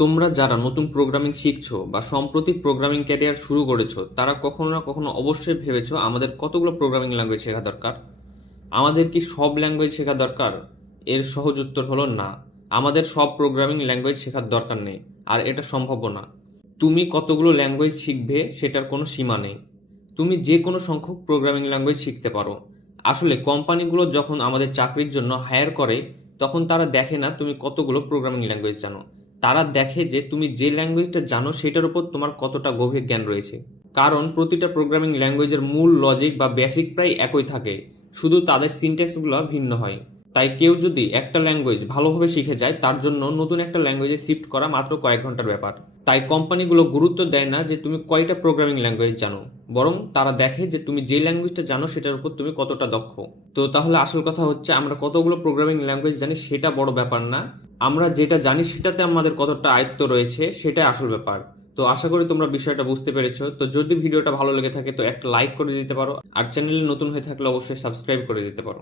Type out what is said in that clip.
তোমরা যারা নতুন প্রোগ্রামিং শিখছো বা সম্প্রতি প্রোগ্রামিং ক্যারিয়ার শুরু করেছো তারা কখনো না কখনো অবশ্যই ভেবেছো আমাদের কতগুলো প্রোগ্রামিং ল্যাঙ্গুয়েজ শেখা দরকার। আমাদের কি সব ল্যাঙ্গুয়েজ শেখা দরকার? এর সহজ উত্তর হলো না। আমাদের সব প্রোগ্রামিং ল্যাঙ্গুয়েজ শেখার দরকার নেই, আর এটা সম্ভবও না। তুমি কতগুলো ল্যাঙ্গুয়েজ শিখবে সেটার কোনো সীমা নেই। তুমি যে কোনো সংখ্যক প্রোগ্রামিং ল্যাঙ্গুয়েজ শিখতে পারো। আসলে কোম্পানিগুলো যখন আমাদের চাকরির জন্য হায়ার করে, তখন তারা দেখে না তুমি কতগুলো প্রোগ্রামিং ল্যাঙ্গুয়েজ জানো। তারা দেখে যে তুমি যে ল্যাঙ্গুয়েজটা জানো সেটার উপর তোমার কতটা গভীর জ্ঞান রয়েছে। কারণ প্রতিটা প্রোগ্রামিং ল্যাঙ্গুয়েজের মূল লজিক বা বেসিক প্রায় একই থাকে, শুধু তাদের সিনট্যাক্সগুলো ভিন্ন হয়। তাই কেউ যদি একটা ল্যাঙ্গুয়েজ ভালোভাবে শিখে যায়, তার জন্য নতুন একটা ল্যাঙ্গুয়েজে শিফট করা মাত্র কয়েক ঘন্টার ব্যাপার। তাই কোম্পানিগুলো গুরুত্ব দেয় না যে তুমি কয়টা প্রোগ্রামিং ল্যাঙ্গুয়েজ জানো, বরং তারা দেখে যে তুমি যে ল্যাঙ্গুয়েজটা জানো সেটার উপর তুমি কতটা দক্ষ। তো তাহলে আসল কথা হচ্ছে আমরা কতগুলো প্রোগ্রামিং ল্যাঙ্গুয়েজ জানি সেটা বড় ব্যাপার না, আমরা যেটা জানি সেটাতে আমাদের কতটা আয়ত্ত রয়েছে সেটাই আসল ব্যাপার। তো আশা করি তোমরা বিষয়টা বুঝতে পেরেছো। তো যদি ভিডিওটা ভালো লেগে থাকে তো একটা লাইক করে দিতে পারো, আর চ্যানেলে নতুন হয়ে থাকলে অবশ্যই সাবস্ক্রাইব করে দিতে পারো।